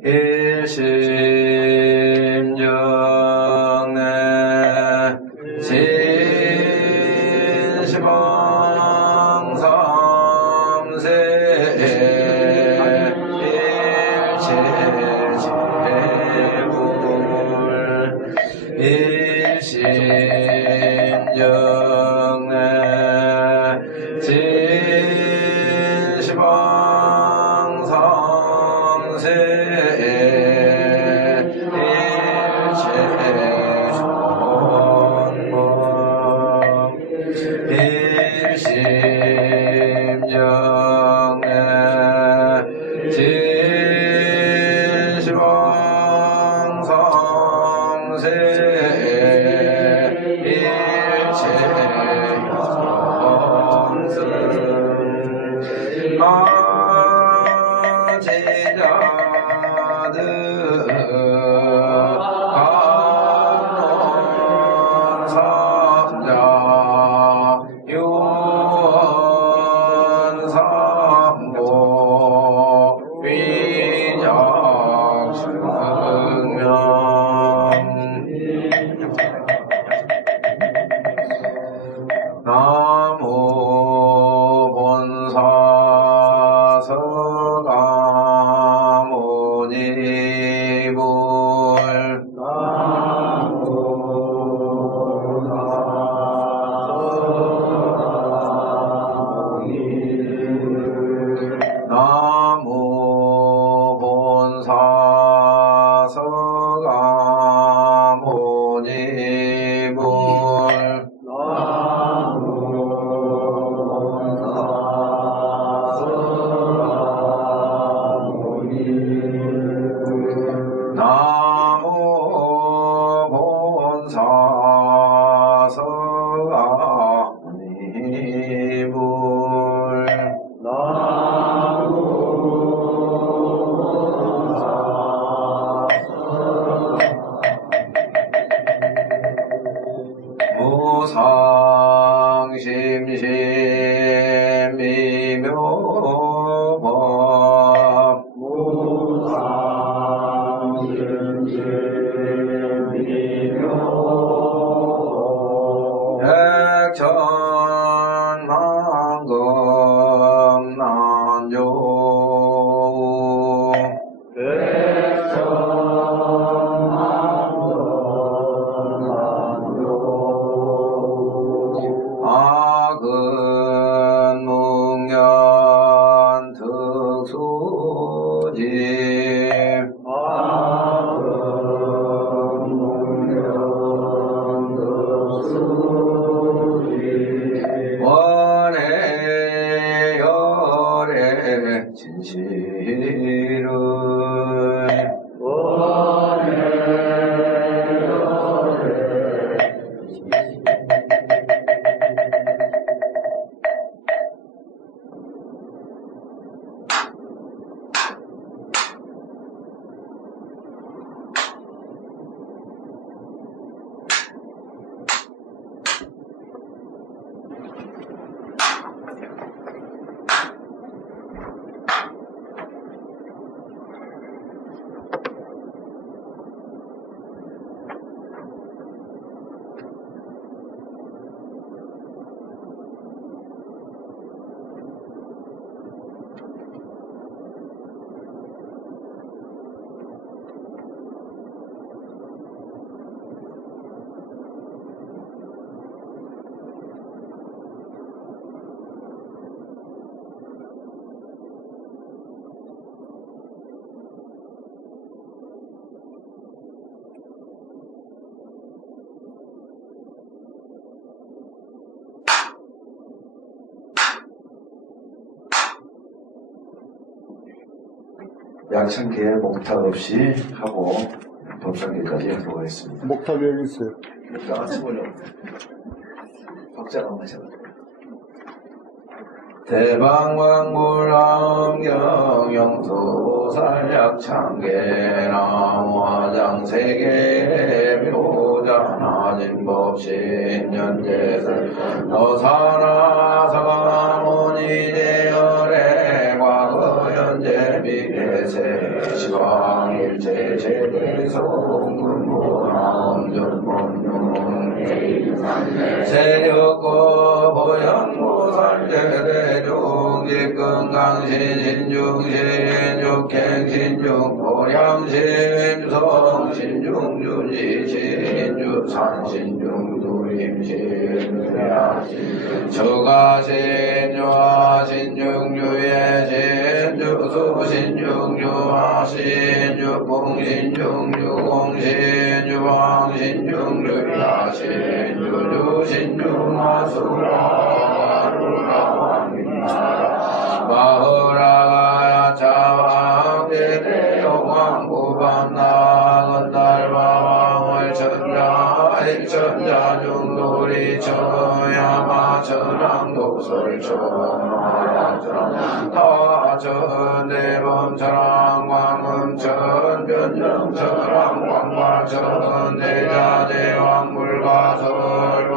일심정내 진시방삼세 일체제불 일심정내 진시방삼세 양천기에 목탁 없이 하고 법상기까지 하도록 하겠습니다. 목탁이 여기 있어요. 목탁 같이 보려고 박자가 맞아가지고. 대방광불암경 영토살약창계나무 화장세계 묘자나진법신연제설 너사나사가모니제열의 과거 현재 미래세 시방 세력고 보현보살 대대중 기건강신 신중 신육행 신중 보량신 성신중 주지 신주산 신중 도임 신주야 저가신 유아 신중유예 신주수 신중유아 신주봉 신중유공 신주방 신중유야 신주주 신주마수라 루라왕민나라 마허라가야 차왕 대대영왕 구반나 건달마왕을 천자 일천자 중돌이 천야마 천왕도설 천하라천 타천대범 천왕광음 천변정 천왕광과 천대자대왕 물가설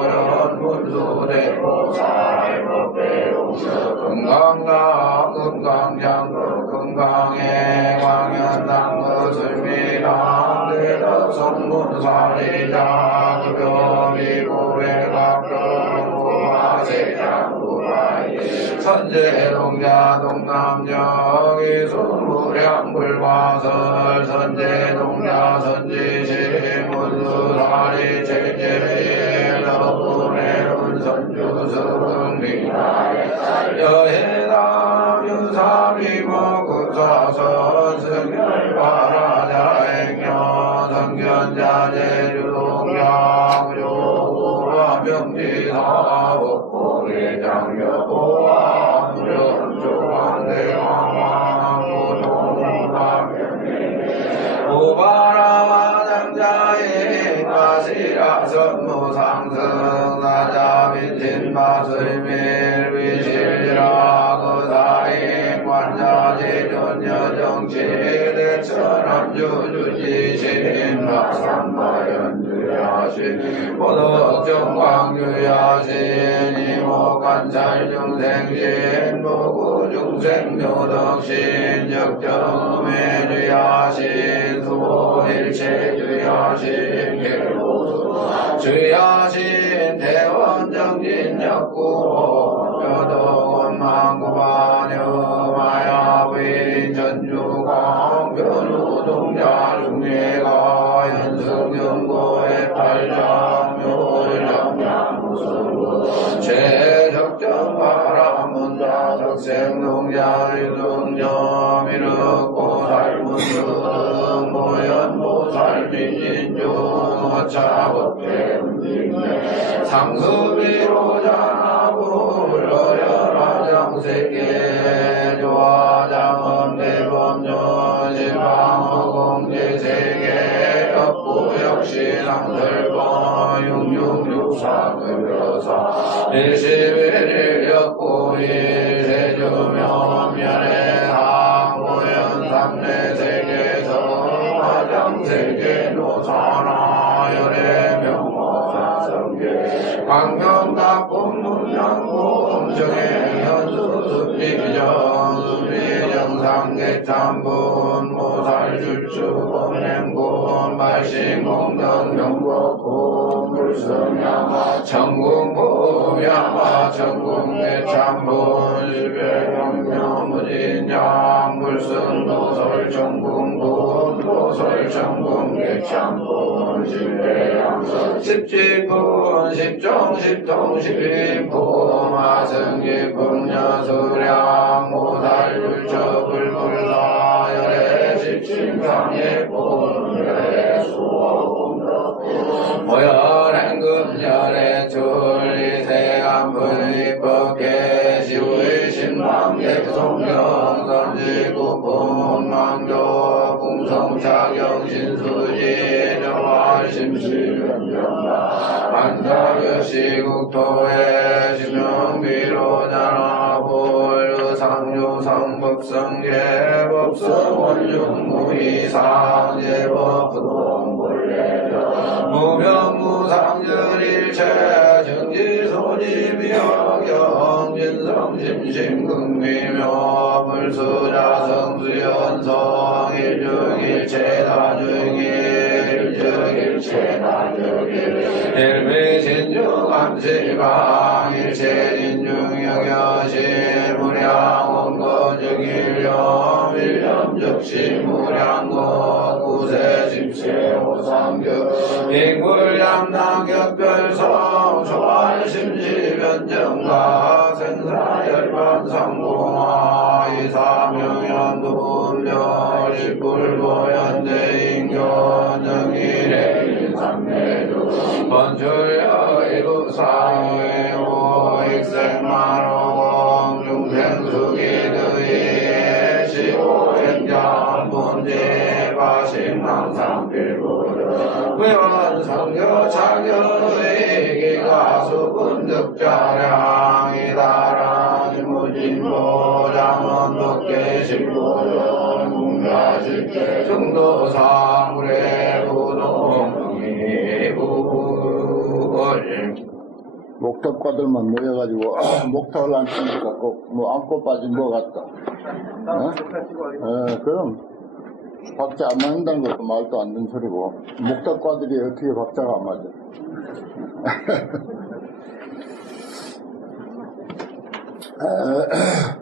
문수대보살 금강당 금강장도 금강에 광연당 거슬미당 대덕성문사리자 급여미고래각경 고마세장구바이 선제동자 동남정이 수무량불과설 선제동자 선지시 문수사리 제제리 너분해운 선주승리나 여해당 유사비먹급사선 승열바라자행여 성견자제주동양 요구와 명지사복고회장여보와 무령조왕대왕왕무동방명리 오바라와장자의 가시라 선무상승 나자빈진마술밀위실지라 그사인 관자지존여정치 대천암주주지신 낙산마연주야신 보덕정광주야신 이모관찰중생신 무구중생묘덕신 적정매주야신 수일체주야신 개로수 주야신 대원정진역구 묘동원망구반여 마야부인 전주광 변우동자 중례가 현승연고의 팔장묘장양무수 최적정바라문자 적생동자 유동점 이르고 살문등 보현보살민진중 어차법대 상수비로자나불 어려라장세계 조화장엄대범전 실방어공제세계 역부역시상설권 육육육사급여사 일시일역구일 세주명면의 항모연삼내세계성 화장세계 노사나 열애명호사성계 광명답본문양고 정해현수습비정수비정상계참분 모살줄주본행군 발신공덕명복군 불성야마 천궁보야마 천궁계참분 실배경명무진양 불성도설천궁군 도설천궁계참분 실배양서 십지분 십종 십통 십인포 마승기 풍녀수량 모살율처 불불사 열애 십심상예 본열애 수어공덕 모열행금 열애 출리세간불리법계 시의 신망계 성경 선지구 본망조 궁성차경 신수지 정활 심시련정라 만사교시국토에 심명비로자나볼 상유상법성계 법성원육무이상 예법부동본래정 무병무상절일체 정지소지비여경 진성심심극미묘 불수자성수연성 일중일체다중일 일중일체다중일 일미 신중함시방 일체 인중여겨시 무량원 거적일념 일념즉시 무량거 구세십세 오상격 인굴양당격별성 초월심시변정가 생사열반상공화 이사명연두분별 입불보현대인견정일의 번출여 이루상회오 익생만호공 중생수기드의 시오행장본제 바식망상필부르 외원성교 차교의 기가수분득자량 이다랑 무진보 장원독계식보연 공가식계 중도상물의 부동이부 목탁과들만 모여가지고 목탁을 안 치니까 꼭 뭐 안고 빠진 것 같다. 어? 그럼 박자 안 맞는다는 것도 말도 안 되는 소리고 목탁과들이 어떻게 박자가 안 맞아.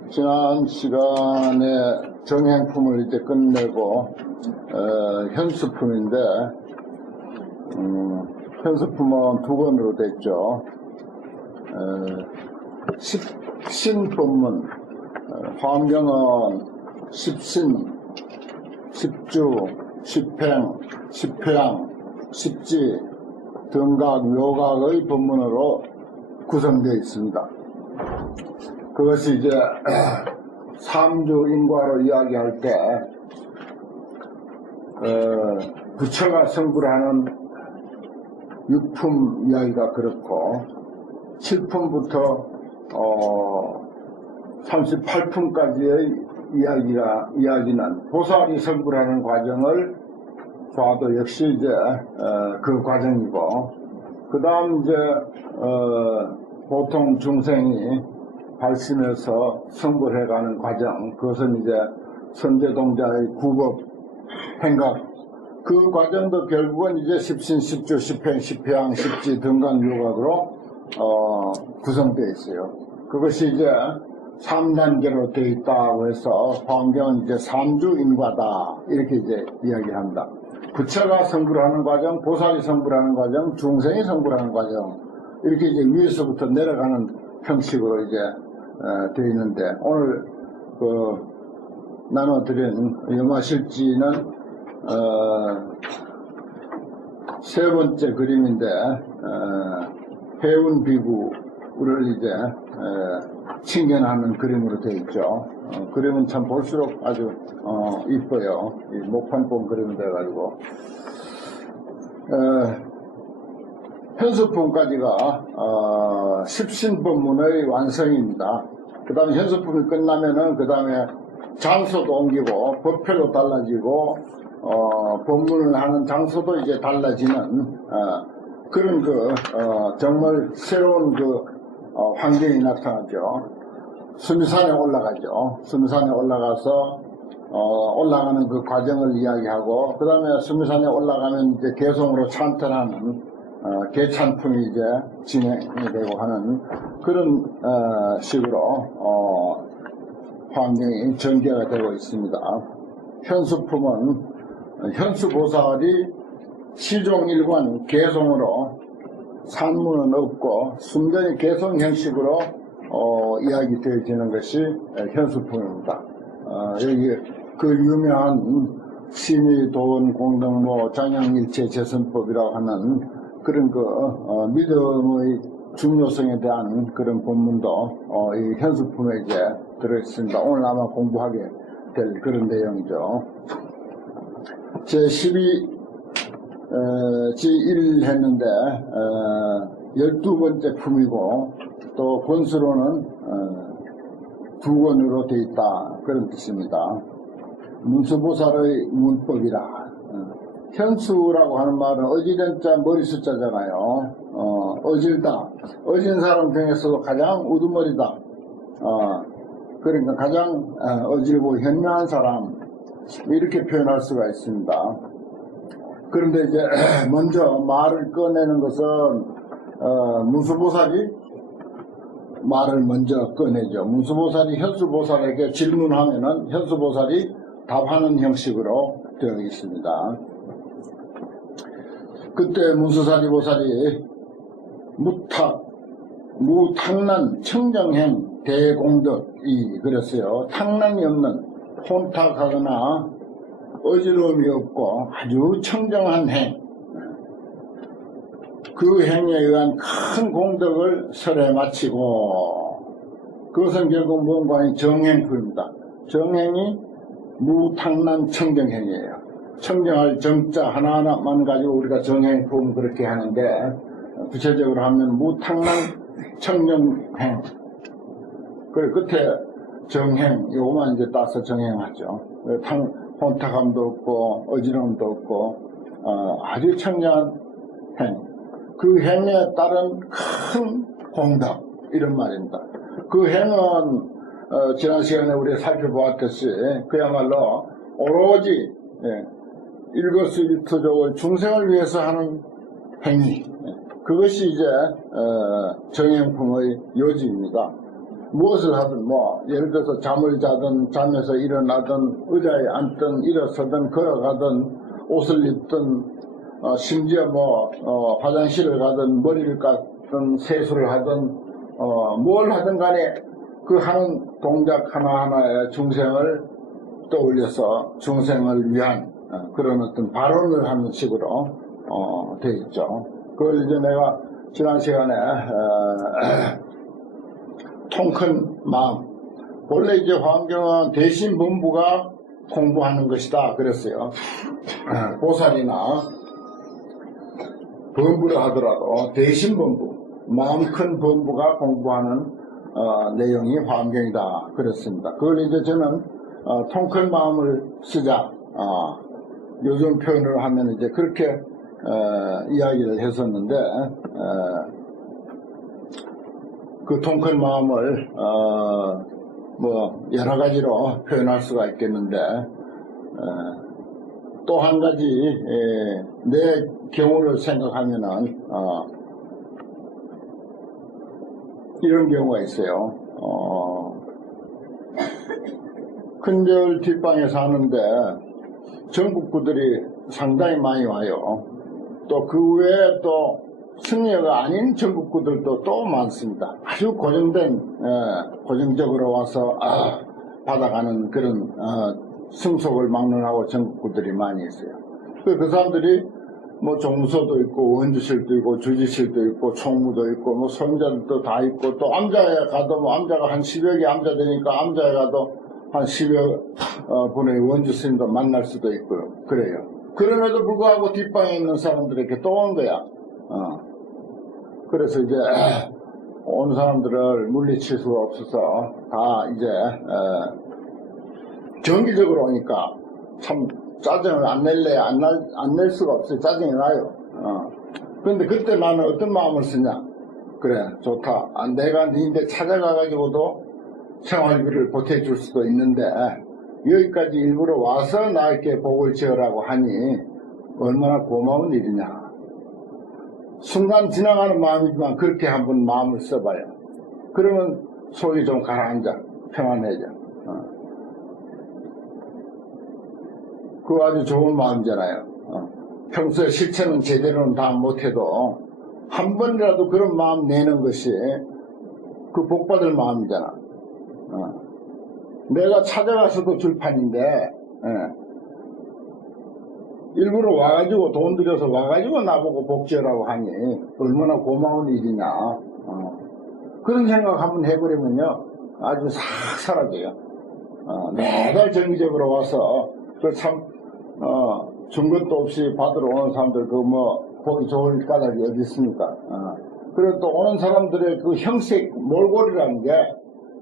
지난 시간에 정행품을 이제 끝내고 현수품인데 현수품은 두 권으로 됐죠. 십신법문, 화엄경은 십신, 십주, 십행, 십회양, 십지, 등각, 묘각의 법문으로 구성되어 있습니다. 그것이 이제 삼주인과로 이야기할 때 부처가 성불을 하는 육품 이야기가 그렇고 7품부터 38품까지의 이야기는 보살이 성불하는 과정을 봐도 역시 이제 그 과정이고, 그 다음 이제 보통 중생이 발심해서 성불해가는 과정, 그것은 이제 선제동자의 구법, 행각, 그 과정도 결국은 이제 십신, 십주, 십행, 십회양, 십지, 등각, 묘각으로 구성되어 있어요. 그것이 이제 3단계로 되어 있다고 해서 화엄경은 이제 삼주인과다 이렇게 이제 이야기합니다. 부처가 성불하는 과정, 보살이 성불하는 과정, 중생이 성불하는 과정, 이렇게 이제 위에서부터 내려가는 형식으로 이제 되어 있는데, 오늘 나눠드린 영화실지는 세 번째 그림인데, 해운 비구를 이제 칭견하는 그림으로 되어 있죠. 그림은 참 볼수록 아주 이뻐요. 이 목판본 그림이 돼가지고 현수품까지가 십신법문의 완성입니다. 그 다음에 현수품이 끝나면은 그 다음에 장소도 옮기고 법표도 달라지고 법문을 하는 장소도 이제 달라지는 그런 정말 새로운 환경이 나타나죠. 수미산에 올라가죠. 수미산에 올라가서 올라가는 그 과정을 이야기하고, 그 다음에 수미산에 올라가면 이제 개성으로 찬탄하는 개찬품이 이제 진행이 되고 하는 그런 식으로 환경이 전개가 되고 있습니다. 현수품은 현수보살이 시종일관 개성으로 산문은 없고 순전히 개성 형식으로 이야기되어지는 것이 현수품입니다. 여기 그 유명한 심의도원 공덕모 장양일체 재선법이라고 하는 그런 믿음의 중요성에 대한 그런 본문도 이 현수품에 이제 들어있습니다. 오늘 아마 공부하게 될 그런 내용이죠. 제12 지1 했는데 12번째 품이고, 또 권수로는 두 권으로 되어 있다, 그런 뜻입니다. 문수보살의 문법이라. 현수라고 하는 말은 어지른 자 머리 숫자잖아요. 어질다, 어진 사람 중에서도 가장 우두머리다, 그러니까 가장 어질고 현명한 사람, 이렇게 표현할 수가 있습니다. 그런데 이제 먼저 말을 꺼내는 것은 문수보살이 말을 먼저 꺼내죠. 문수보살이 현수보살에게 질문하면은 현수보살이 답하는 형식으로 되어 있습니다. 그때 문수사리보살이 무탕난 청정행 대공덕이 그랬어요. 탕난이 없는 혼탁하거나 어지러움이 없고 아주 청정한 행, 그 행에 의한 큰 공덕을 설에 마치고, 그것은 결국 뭔가 정행입니다. 정행이 무탕난 청정행이에요. 청정할 정자 하나하나만 가지고 우리가 정행품 그렇게 하는데, 구체적으로 하면 무탕난 청정행. 그 끝에 정행, 요거만 이제 따서 정행하죠. 혼탁함도 없고, 어지러움도 없고, 아주 청정한 행. 그 행에 따른 큰 공덕, 이런 말입니다. 그 행은, 지난 시간에 우리가 살펴보았듯이, 그야말로 오로지, 일거수일투족을 중생을 위해서 하는 행위. 그것이 이제, 정행품의 요지입니다. 무엇을 하든, 예를 들어서 잠을 자든, 잠에서 일어나든, 의자에 앉든, 일어서든, 걸어가든, 옷을 입든, 심지어 화장실을 가든, 머리를 깎든, 세수를 하든, 뭘 하든 간에 그 하는 동작 하나하나에 중생을 떠올려서 중생을 위한 그런 어떤 발언을 하는 식으로 되어 있죠. 그걸 이제 내가 지난 시간에 통 큰 마음, 원래 이제 화엄경은 대신 범부가 공부하는 것이다 그랬어요. 보살이나 범부를 하더라도 대신 범부, 마음 큰 범부가 공부하는 내용이 화엄경이다 그랬습니다. 그걸 이제 저는 통 큰 마음을 쓰자, 요즘 표현을 하면 이제 그렇게 이야기를 했었는데, 그 통 큰 마음을 여러 가지로 표현할 수가 있겠는데, 또 한 가지 내 경우를 생각하면은 이런 경우가 있어요. 큰절 뒷방에 사는데 전국구들이 상당히 많이 와요. 또 그 외에 또 승려가 아닌 전국구들도 또 많습니다. 아주 고정적으로 와서 받아가는 그런 승속을 막론하고 전국구들이 많이 있어요. 그 사람들이 종무소도 있고 원주실도 있고 주지실도 있고 총무도 있고 소임자들도 다 있고, 또 암자에 가도 암자가 한 10여 개 암자 되니까 암자에 가도 한 10여 분의 원주 스님도 만날 수도 있고요. 그래요. 그럼에도 불구하고 뒷방에 있는 사람들에게 또 온 거야. 그래서 이제 온 사람들을 물리칠 수가 없어서 다 이제 정기적으로 오니까 참 짜증을 안 낼래 안 낼 수가 없어요. 짜증이 나요. 그런데 그때 나는 어떤 마음을 쓰냐. 그래, 좋다. 내가 니인데 찾아가가지고도 생활비를 보태줄 수도 있는데 여기까지 일부러 와서 나에게 복을 지으라고 하니 얼마나 고마운 일이냐. 순간 지나가는 마음이지만 그렇게 한번 마음을 써봐요. 그러면 속이 좀 가라앉아, 평안해져. 그거 아주 좋은 마음이잖아요. 평소에 실천은 제대로는 다 못해도 한 번이라도 그런 마음 내는 것이 그 복받을 마음이잖아. 내가 찾아가서도 줄판인데 일부러 와가지고 돈 들여서 와가지고 나보고 복지하라고 하니 얼마나 고마운 일이냐. 그런 생각 한번 해버리면요 아주 싹 사라져요. 매달 정기적으로 와서 그 참 준 것도 없이 받으러 오는 사람들 보기 좋을 까닭이 어디 있습니까? 그리고 또 오는 사람들의 그 형식 몰골이라는 게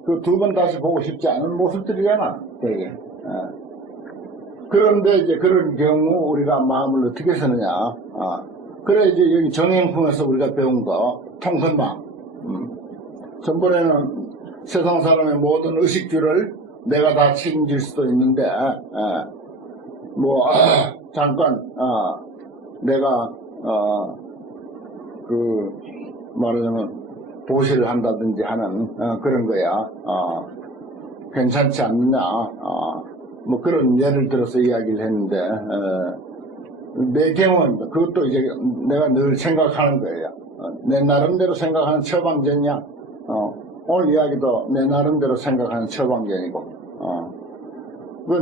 그 두 번 다시 보고 싶지 않은 모습들이잖아, 되게. 그런데 이제 그런 경우 우리가 마음을 어떻게 쓰느냐. 그래 이제 여기 정행품에서 우리가 배운 거, 통 큰 마음. 전번에는 세상 사람의 모든 의식주를 내가 다 책임질 수도 있는데, 잠깐, 내가, 말하자면 보시를 한다든지 하는 그런 거야. 괜찮지 않느냐. 뭐 그런 예를 들어서 이야기를 했는데 내 경우는 그것도 이제 내가 늘 생각하는 거예요. 내 나름대로 생각하는 처방전이야. 오늘 이야기도 내 나름대로 생각하는 처방전이고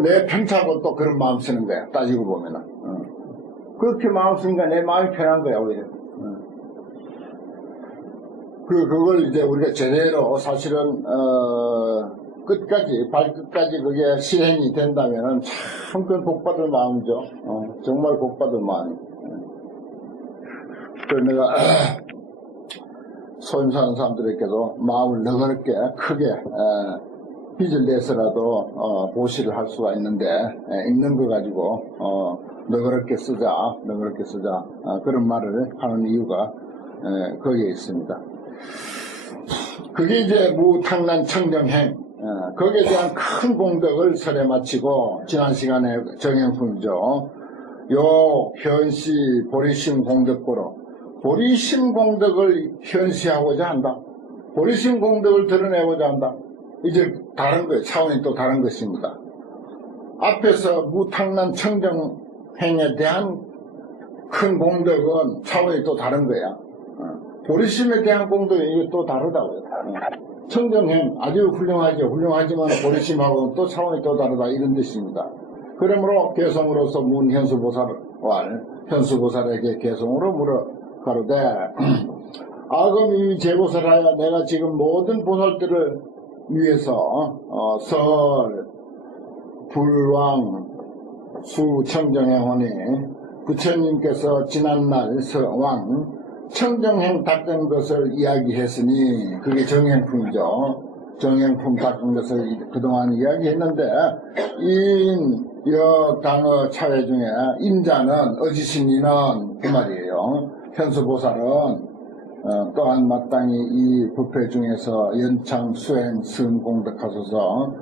내 편차고 또 그런 마음 쓰는 거야. 따지고 보면은 그렇게 마음 쓰니까 내 마음이 편한 거야 오히려. 그걸 이제 우리가 제대로 사실은 끝까지 발끝까지 그게 실행이 된다면은 참 그 복받을 마음이죠. 정말 복받을 마음. 그래서 내가 소임사는 사람들에게도 마음을 너그럽게 크게 빚을 내서라도 보시를 할 수가 있는데 있는 거 가지고 너그럽게 쓰자 그런 말을 하는 이유가 거기에 있습니다. 그게 이제 무탕난 청정행 거기에 대한 큰 공덕을 설에 마치고 지난 시간에 정행품이죠. 요 현시 보리심 공덕고로 보리심 공덕을 현시하고자 한다. 보리심 공덕을 드러내고자 한다. 이제 다른 거예요. 차원이 또 다른 것입니다. 앞에서 무탕난 청정행에 대한 큰 공덕은 차원이 또 다른 거야. 보리심에 대한 공덕이 이게 또 다르다고요. 청정행 아주 훌륭하죠. 훌륭하지만 보리심하고는 또 차원이 또 다르다 이런 뜻입니다. 그러므로 개성으로서 문 현수보살에게 개성으로 물어 가로되 아금이 제보살하여 내가 지금 모든 보살들을 위해서 설, 불왕, 수, 청정행하니 부처님께서 지난날 서왕 청정행 닦은 것을 이야기했으니 그게 정행품이죠. 정행품 닦은 것을 그동안 이야기했는데 역당어 차회 중에 인자는 어지신이는 그 말이에요. 현수보살은 또한 마땅히 이 부패 중에서 연창 수행 승공덕하소서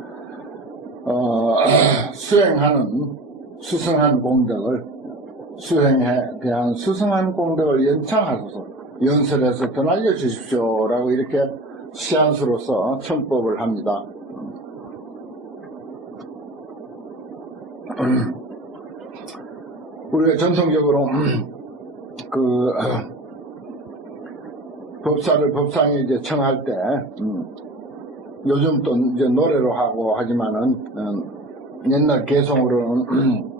수승한 공덕을 수행에 대한 수승한 공덕을 연창하소서 연설해서 더 날려주십시오 라고 이렇게 시안수로서 청법을 합니다. 우리가 전통적으로 법사를 법상에 이제 청할 때 요즘 또 이제 노래로 하고 하지만은 옛날 개성으로는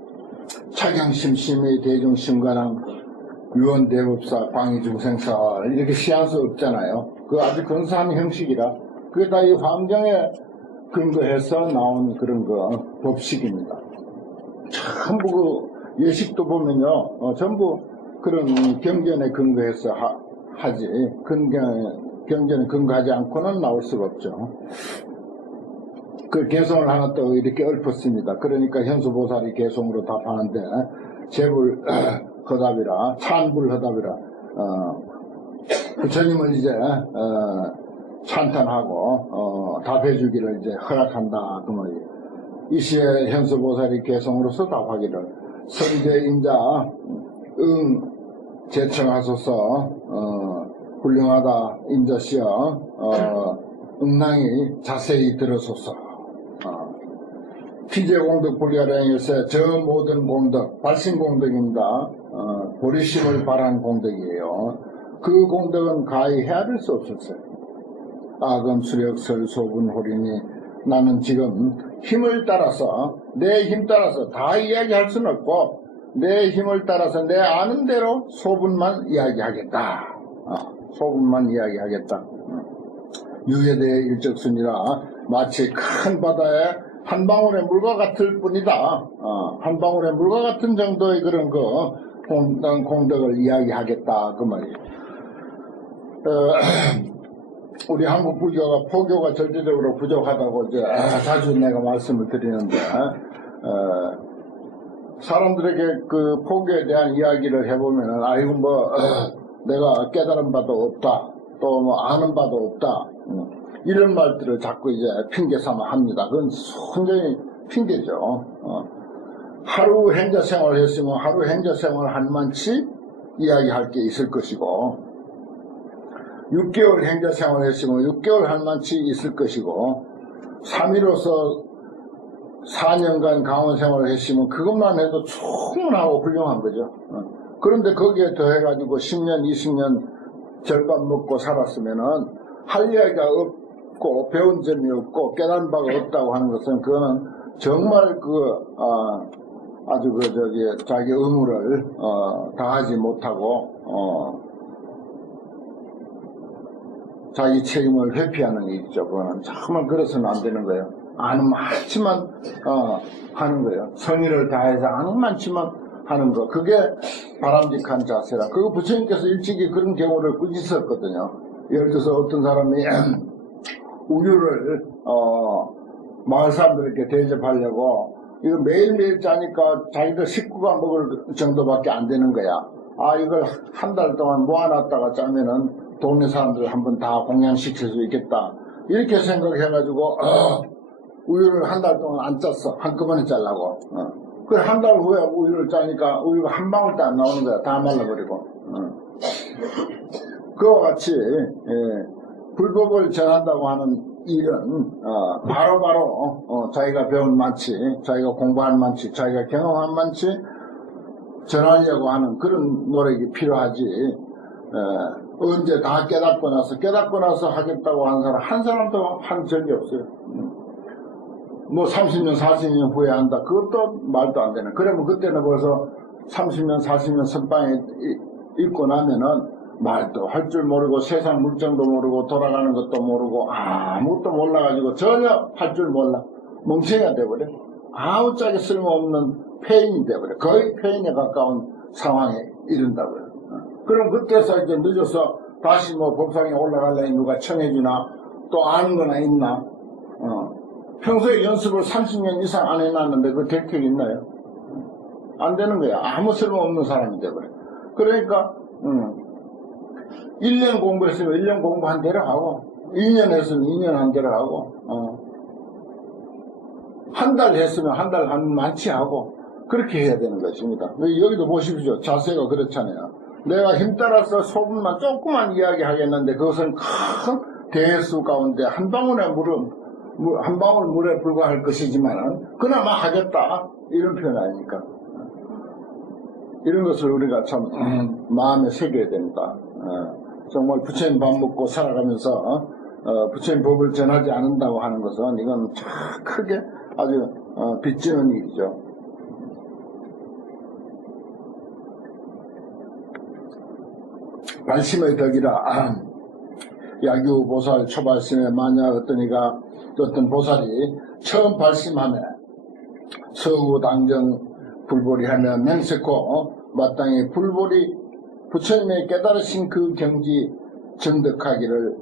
차경심심의 대중심가랑 유언대법사 광의중생설 이렇게 시한수 없잖아요. 그 아주 근사한 형식이라 그게 다 이 환경에 근거해서 나온 그런 법식입니다. 전부 그 예식도 보면요 전부 그런 경전에 근거해서 하지 경전에 근거하지 않고는 나올 수가 없죠. 그 개성을 하나 또 이렇게 읊었습니다. 그러니까 현수보살이 개성으로 답하는데 제불 허답이라 찬불 허답이라 부처님은 이제 찬탄하고 답해주기를 이제 허락한다 그 말이에요. 이 시에 현수보살이 개성으로서 답하기를 선제인자 제청하소서 훌륭하다 인자시여 응랑이 자세히 들어소서. 피제공덕 불야량일세 저 모든 공덕 발신공덕입니다. 보리심을 바란 공덕이에요. 그 공덕은 가히 헤아릴 수 없었어요. 아금 수력설 소분 호리니 나는 지금 힘을 따라서 내 힘 따라서 다 이야기할 수는 없고 내 힘을 따라서 내 아는 대로 소분만 이야기하겠다. 소분만 이야기하겠다. 유예대의 일적순이라 마치 큰 바다에 한 방울의 물과 같을 뿐이다. 한 방울의 물과 같은 정도의 그런 공덕을 이야기하겠다 그 말이에요. 우리 한국 불교가 포교가 절대적으로 부족하다고 이제 자주 내가 말씀을 드리는데 사람들에게 그 포교에 대한 이야기를 해보면은 아이고 뭐 내가 깨달은 바도 없다 또 뭐 아는 바도 없다 이런 말들을 자꾸 이제 핑계 삼아 합니다. 그건 순전히 핑계죠. 하루 행자 생활을 했으면 하루 행자 생활 한 만치 이야기할 게 있을 것이고 6개월 행자 생활을 했으면 6개월 할만치 있을 것이고 3위로서 4년간 강원 생활을 했으면 그것만 해도 충분하고 훌륭한 거죠. 그런데 거기에 더해가지고 10년, 20년 절밥 먹고 살았으면은 할 이야기가 없고 배운 점이 없고 깨달은 바가 없다고 하는 것은 그거는 정말 아주 자기 의무를 다하지 못하고 자기 책임을 회피하는 일이죠. 그거는 정말 그래서는 안 되는 거예요. 아는 많지만 하는 거예요. 성의를 다해서 아는 많지만 하는 거. 그게 바람직한 자세라. 그거 부처님께서 일찍이 그런 경우를 꾸짖었거든요. 예를 들어서 어떤 사람이 우유를 마을 사람들에게 대접하려고 이거 매일매일 짜니까 자기들 식구가 먹을 정도밖에 안 되는 거야. 이걸 한 달 동안 모아놨다가 짜면은 동네 사람들 한번 다 공양시킬 수 있겠다. 이렇게 생각해가지고 우유를 한 달 동안 안 짰어. 한꺼번에 짜려고. 그 한 달 후에 우유를 짜니까 우유가 한 방울도 안 나오는 거야. 다 말라버리고. 그와 같이 불법을 전한다고 하는 일은 바로바로 자기가 배운 많지, 자기가 공부한 많지, 자기가 경험한 많지 전하려고 하는 그런 노력이 필요하지. 언제 다 깨닫고 나서 하겠다고 하는 사람 한 사람도 한 적이 없어요. 뭐 30년 40년 후에 한다 그것도 말도 안 되는. 그러면 그때는 벌써 30년 40년 선방에 있고 나면은 말도 할 줄 모르고 세상 물정도 모르고 돌아가는 것도 모르고 아무것도 몰라가지고 전혀 할 줄 몰라. 멍청이가 돼버려. 아무짝에 쓸모없는 폐인이 돼버려. 거의 폐인에 가까운 상황에 이른다고요. 그럼 그때서 이제 늦어서 다시 뭐 법상에 올라가려니 누가 청해주나 또 아는 거나 있나. 평소에 연습을 30년 이상 안 해놨는데 그 될 있나요? 안 되는 거야. 아무 쓸모없는 사람이 돼버려. 그러니까 1년 공부했으면 1년 공부한 대로 하고 2년 했으면 2년 한 대로 하고 한 달 했으면 한 달 한 많지 하고 그렇게 해야 되는 것입니다. 여기도 보십시오. 자세가 그렇잖아요. 내가 힘 따라서 소분만 조그만 이야기 하겠는데 그것은 큰 대수 가운데 한 방울 물에 불과할 것이지만은 그나마 하겠다 이런 표현 아닙니까? 이런 것을 우리가 참 마음에 새겨야 된다. 정말 부처님 밥 먹고 살아가면서 부처님 법을 전하지 않는다고 하는 것은 이건 참 크게 아주 빚지는 일이죠. 발심의 덕이라 야규 보살 초발심에 만약 어떤 보살이 처음 발심하며 서구 당정 불보리 하며 맹세코 마땅히 불보리 부처님의 깨달으신 그 경지 정득하기를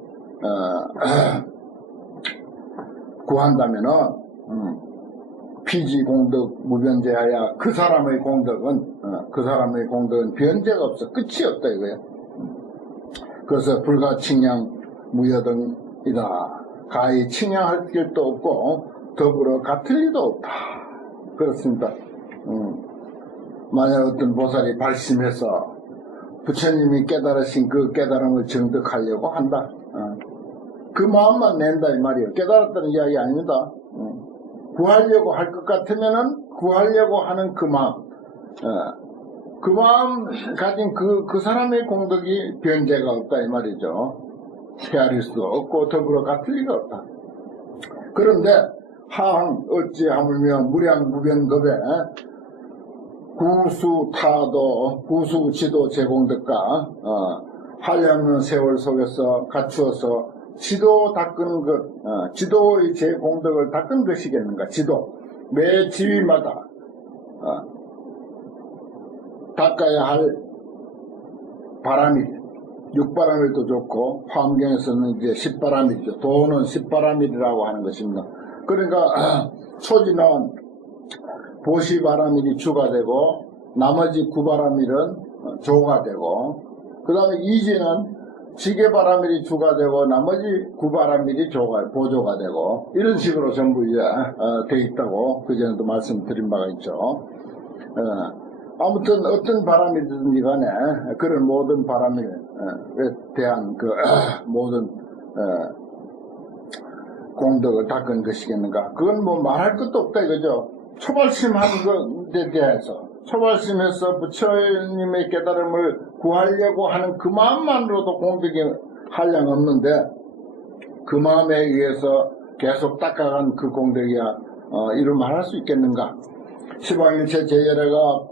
구한다면은 피지 공덕 무변제하야 그 사람의 공덕은 변제가 없어. 끝이 없다 이거야. 그래서 불가 칭양 무여등이다. 가히 칭양할 길도 없고 더불어 같을 리도 없다. 그렇습니다. 만약 어떤 보살이 발심해서 부처님이 깨달으신 그 깨달음을 정득하려고 한다. 그 마음만 낸다 이 말이에요. 깨달았다는 이야기 아닙니다. 구하려고 할 것 같으면은 구하려고 하는 그 마음. 그 마음 가진 그 사람의 공덕이 변제가 없다 이 말이죠. 헤아릴 수도 없고 더불어 같을 리가 없다. 그런데 하항 어찌 하물며 무량무변급에 구수지도 제공덕과 한량는 세월 속에서 갖추어서 지도 닦은 것, 지도의 제공덕을 닦은 것이겠는가. 지도 매 지위마다 닦아야 할 바람일, 육바람일도 좋고 화엄경에서는 이제 십바람일이죠. 도는 십바람일이라고 하는 것입니다. 그러니까 초지는 보시바람일이 주가 되고 나머지 구바람일은 조가 되고 그 다음에 이지는 지게바람일이 주가 되고 나머지 구바람일이 보조가 되고 이런 식으로 전부 이제 돼 있다고 그전에도 말씀드린 바가 있죠. 아무튼 어떤 바람이든지 간에 그런 모든 바람일 대한 그 모든 공덕을 닦은 것이겠는가? 그건 뭐 말할 것도 없다 이거죠. 초발심한 것에 대해서 초발심에서 부처님의 깨달음을 구하려고 하는 그 마음만으로도 공덕이 한량 없는데 그 마음에 의해서 계속 닦아간 그 공덕이야 이를 말할 수 있겠는가? 시방일체 제열애가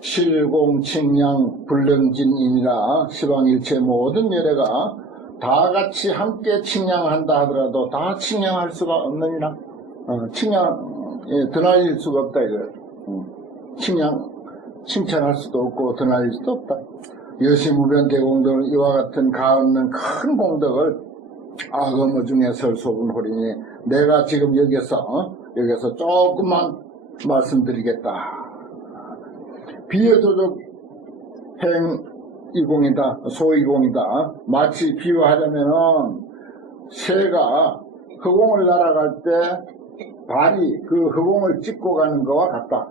실공칭양 불능진이니라. 시방일체 모든 열애가 다 같이 함께 칭양한다 하더라도 다 칭양할 수가 없느니라. 드날릴 수가 없다 이거예요. 칭찬할 수도 없고 드날릴 수도 없다. 여시무변 대공덕을 이와 같은 가없는 큰 공덕을 악어머 중에 설소분 호리니 내가 지금 여기서 조금만 말씀드리겠다. 비여도적 행이공이다, 소이공이다. 마치 비유하자면은 새가 허공을 날아갈 때 발이 그 허공을 찍고 가는 것과 같다.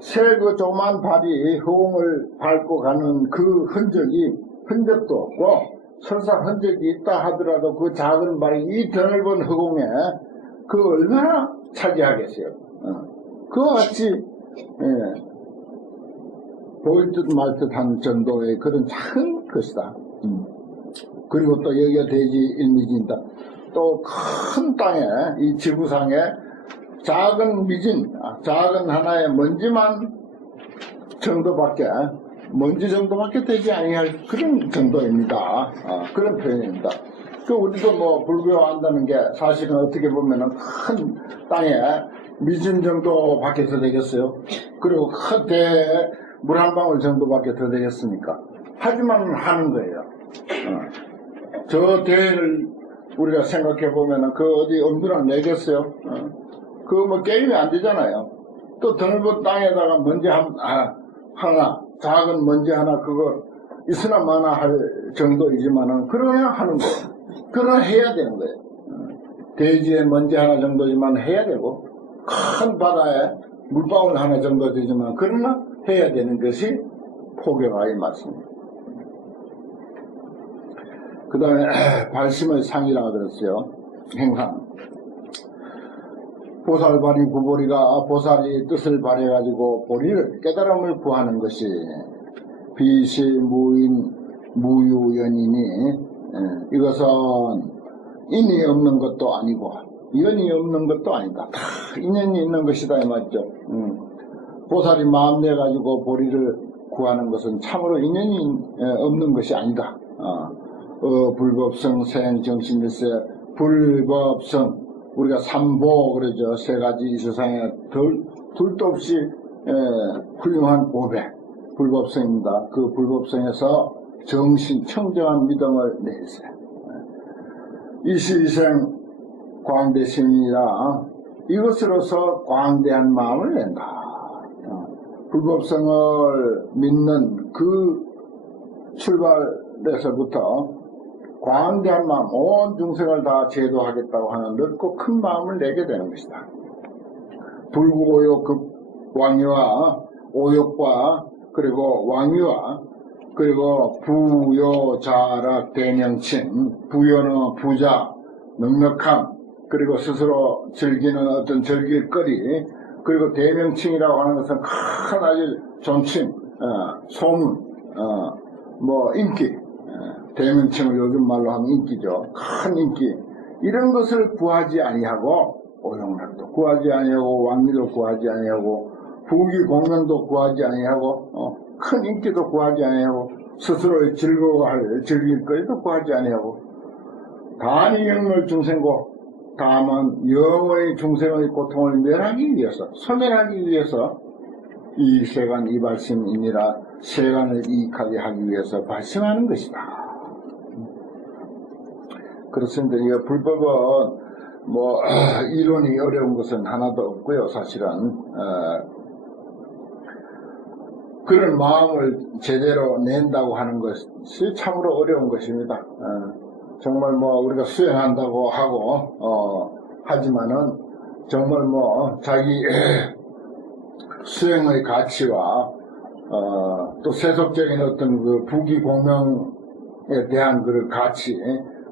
새 그 조그만 발이 허공을 밟고 가는 그 흔적도 없고 설사 흔적이 있다 하더라도 그 작은 발이 이 드넓은 허공에 그 얼마나 차지하겠어요. 그와 같이 보일 듯 말 듯한 정도의 그런 작은 것이다. 그리고 또 여기가 대지 일미진이다. 또 큰 땅에 이 지구상에 작은 미진, 작은 하나의 먼지 정도밖에 되지 아니할 그런 정도입니다. 그런 표현입니다. 그 우리도 뭐 불교한다는 게 사실은 어떻게 보면은 큰 땅에 미진 정도밖에 더 되겠어요. 그리고 큰 대에 물 한 방울 정도밖에 더 되겠습니까? 하지만 하는 거예요. 저 대를 우리가 생각해 보면은 그 어디 엄두나 내겠어요? 그거 뭐 게임이 안 되잖아요. 또 드넓은 땅에다가 먼지 하나, 작은 먼지 하나 그거 있으나 마나 할 정도이지만은 그러나 하는 거예요. 그러나 해야 되는 거예요. 대지에 먼지 하나 정도지만 해야 되고 큰 바다에 물방울 하나 정도 되지만 그러나 해야 되는 것이 포교가의 말씀입니다. 그 다음에 발심의 상이라고 그랬어요. 행상. 보살발이 구보리가 보살이 뜻을 발해가지고 보리를 깨달음을 구하는 것이 비시무인 무유연이니 이것은 인이 없는 것도 아니고 연이 없는 것도 아니다. 다 인연이 있는 것이다 이 말이죠. 보살이 마음 내가지고 보리를 구하는 것은 참으로 인연이 없는 것이 아니다. 불법성 생정신일세 불법성 우리가 삼보 그러죠. 세 가지 이 세상에 둘도 없이 훌륭한 보배 불법성입니다. 그 불법성에서 정신 청정한 믿음을 내세. 이시생 광대심이라 이것으로서 광대한 마음을 낸다. 불법성을 믿는 그 출발에서부터 광대한 마음, 온 중생을 다 제도하겠다고 하는 넓고 큰 마음을 내게 되는 것이다. 불구오욕 왕유와 오욕과 그리고 왕유와 그리고 부요 자락 대명칭 부요는 부자 넉넉함 그리고 스스로 즐기는 어떤 즐길거리 그리고 대명칭이라고 하는 것은 큰 아주 존칭 소문 뭐 인기 대명칭을 요즘 말로 하면 인기죠. 큰 인기 이런 것을 구하지 아니하고 오용락도 구하지 아니하고 왕미도 구하지 아니하고 부귀 공명도 구하지 아니하고 큰 인기도 구하지 아니하고 스스로의 즐거워할 즐길거리도 구하지 아니하고 단이 영물 중생고 다만 영원히 중생의 고통을 멸하기 위해서 소멸하기 위해서 이 세간 이 발심이니라 세간을 이익하게 하기 위해서 발심하는 것이다. 그렇습니다. 이 불법은 뭐 이론이 어려운 것은 하나도 없고요. 사실은 그런 마음을 제대로 낸다고 하는 것이 참으로 어려운 것입니다. 정말 뭐 우리가 수행한다고 하고 하지만은 정말 뭐 자기 수행의 가치와 또 세속적인 어떤 그 부귀공명에 대한 그 가치,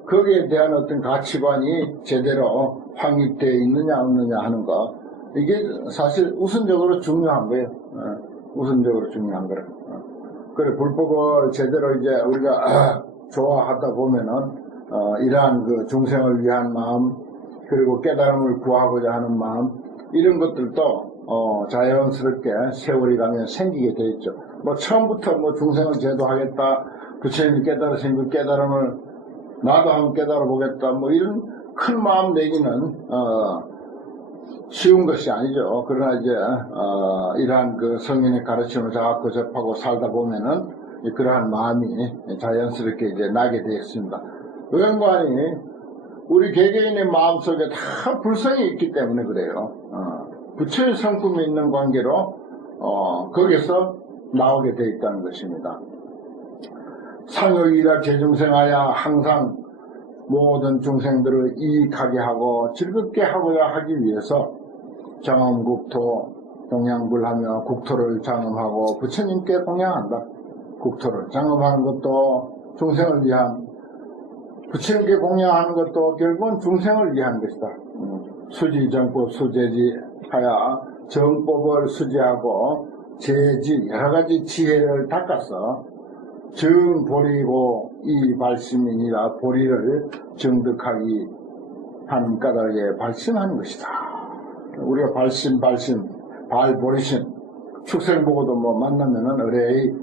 거기에 대한 어떤 가치관이 제대로 확립되어 있느냐 없느냐 하는 거, 이게 사실 우선적으로 중요한 거예요. 우선적으로 중요한 거라. 그래, 불법을 제대로 이제 우리가 좋아하다 보면은 이러한 그 중생을 위한 마음, 그리고 깨달음을 구하고자 하는 마음, 이런 것들도 자연스럽게 세월이 가면 생기게 돼 있죠. 뭐 처음부터 뭐 중생을 제도하겠다, 부처님이 깨달으신 그 깨달음을 나도 한번 깨달아 보겠다, 뭐 이런 큰 마음 내기는 쉬운 것이 아니죠. 그러나 이제 이러한 그 성인의 가르침을 자꾸 접하고 살다 보면은 그러한 마음이 자연스럽게 이제 나게 되었습니다. 의원관이 우리 개개인의 마음 속에 다 불성이 있기 때문에 그래요. 부처의 성품이 있는 관계로 거기서 나오게 되어 있다는 것입니다. 상여이라 제중생하여 항상 모든 중생들을 이익하게 하고 즐겁게 하고자 하기 위해서 정엄국토 동양불하며 국토를 장엄하고 부처님께 공양한다. 국토를 장엄하는 것도 중생을 위한, 부처님께 공양하는 것도 결국은 중생을 위한 것이다. 수지정법 수제지하여 정법을 수지하고 제지 여러가지 지혜를 닦아서 정보리고 이 발심이니라 보리를 정득하기 하는 까닭에 발심하는 것이다. 우리가 발보리심, 축생 보고도 뭐 만나면은 의뢰의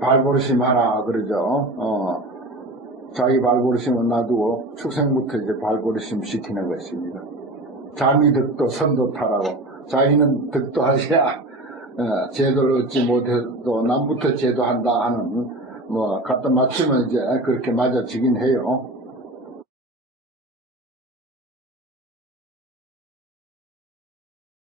발보리심 하라 그러죠. 자기 발보리심은 놔두고 축생부터 이제 발보리심 시키는 것입니다. 자미 득도 선도 타라고, 자기는 득도하셔야 제도를 얻지 못해도 남부터 제도한다 하는, 뭐 갖다 맞추면 이제 그렇게 맞아지긴 해요.